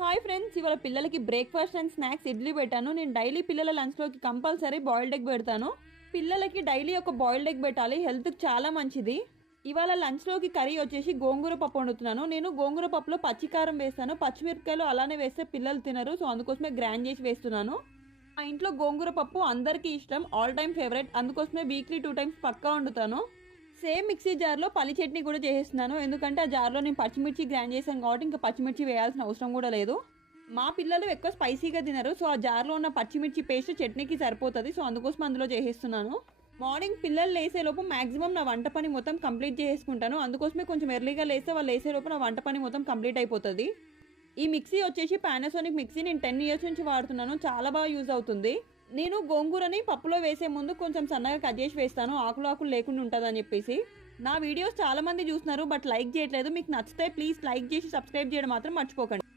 Hi friends, ఇవాళ పిల్లలకి breakfast and snacks idli పెట్టాను. నేను డైలీ పిల్లల లంచ్లోకి కంపల్సరీ బాయిల్డ్ ఎగ్ పెడతాను. పిల్లలకి డైలీ ఒక బాయిల్డ్ ఎగ్ పెట్టాలి, హెల్త్కి చాలా మంచిది. ఇవాళ లంచ్లోకి కర్రీ వచ్చేసి గోంగూర పప్పు వండుతున్నాను. నేను గోంగూర పప్పులో పచ్చికారం వేస్తాను, పచ్చిమిరపకాయలు అలానే వేస్తే పిల్లలు తినరు, సో అందుకోసమే గ్రైండ్ చేసి వేస్తున్నాను. మా ఇంట్లో గోంగూర పప్పు అందరికీ ఇష్టం, ఆల్ టైమ్ ఫేవరెట్. అందుకోసమే వీక్లీ 2 times పక్కా వండుతాను. సేమ్ మిక్సీ జార్లో పల్లి చట్నీ కూడా చేసేస్తున్నాను, ఎందుకంటే ఆ జార్లో నేను పచ్చిమిర్చి గ్రైండ్ చేశాను కాబట్టి ఇంకా పచ్చిమిర్చి వేయాల్సిన అవసరం కూడా లేదు. మా పిల్లలు ఎక్కువ స్పైసీగా తినరు, సో ఆ జార్లో ఉన్న పచ్చిమిర్చి పేస్ట్ చట్నీకి సరిపోతుంది, సో అందుకోసం అందులో చేసేస్తున్నాను. మార్నింగ్ పిల్లలు లేసేలోపు మాక్సిమం నా వంట పని మొత్తం కంప్లీట్ చేసుకుంటాను. అందుకోసమే కొంచెం ఎర్లీగా లేస్తే వాళ్ళు లేసేలోపు నా వంట పని మొత్తం కంప్లీట్ అయిపోతుంది. ఈ మిక్సీ వచ్చేసి పానాసోనిక్ మిక్సీ, నేను 10 years నుంచి వాడుతున్నాను, చాలా బాగా యూజ్ అవుతుంది. నేను గోంగూరని పప్పులో వేసే ముందు కొంచెం సన్నగా కట్ చేసి వేస్తాను, ఆకులు లేకుండా ఉంటుందని చెప్పేసి. నా వీడియోస్ చాలా మంది చూస్తున్నారు బట్ లైక్ చేయట్లేదు. మీకు నచ్చితే ప్లీజ్ లైక్ చేసి సబ్స్క్రైబ్ చేయడం మాత్రం మర్చిపోకండి.